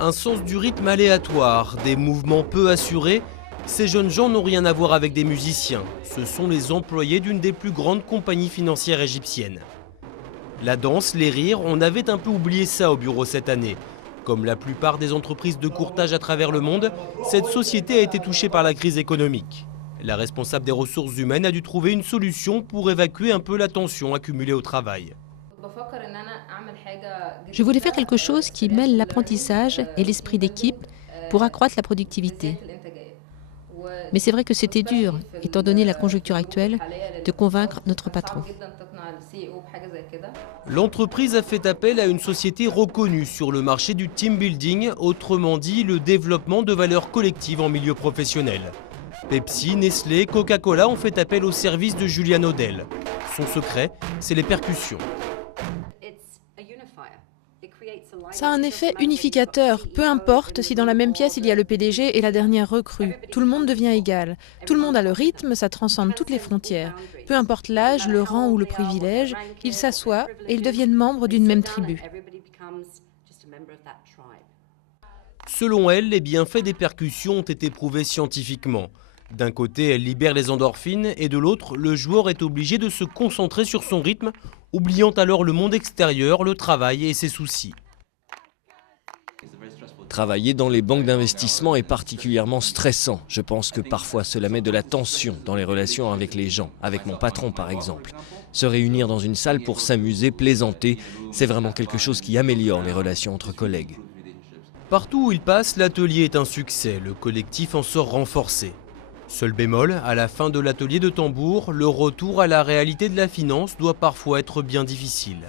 Un sens du rythme aléatoire, des mouvements peu assurés, ces jeunes gens n'ont rien à voir avec des musiciens. Ce sont les employés d'une des plus grandes compagnies financières égyptiennes. La danse, les rires, on avait un peu oublié ça au bureau cette année. Comme la plupart des entreprises de courtage à travers le monde, cette société a été touchée par la crise économique. La responsable des ressources humaines a dû trouver une solution pour évacuer un peu la tension accumulée au travail. Je voulais faire quelque chose qui mêle l'apprentissage et l'esprit d'équipe pour accroître la productivité. Mais c'est vrai que c'était dur, étant donné la conjoncture actuelle, de convaincre notre patron. L'entreprise a fait appel à une société reconnue sur le marché du team building, autrement dit le développement de valeurs collectives en milieu professionnel. Pepsi, Nestlé, Coca-Cola ont fait appel au service de Julian Odell. Son secret, c'est les percussions. Ça a un effet unificateur, peu importe si dans la même pièce il y a le PDG et la dernière recrue. Tout le monde devient égal. Tout le monde a le rythme, ça transcende toutes les frontières. Peu importe l'âge, le rang ou le privilège, ils s'assoient et ils deviennent membres d'une même tribu. Selon elle, les bienfaits des percussions ont été prouvés scientifiquement. D'un côté, elles libèrent les endorphines et de l'autre, le joueur est obligé de se concentrer sur son rythme, oubliant alors le monde extérieur, le travail et ses soucis. Travailler dans les banques d'investissement est particulièrement stressant. Je pense que parfois cela met de la tension dans les relations avec les gens, avec mon patron par exemple. Se réunir dans une salle pour s'amuser, plaisanter, c'est vraiment quelque chose qui améliore les relations entre collègues. Partout où il passe, l'atelier est un succès, le collectif en sort renforcé. Seul bémol, à la fin de l'atelier de tambour, le retour à la réalité de la finance doit parfois être bien difficile.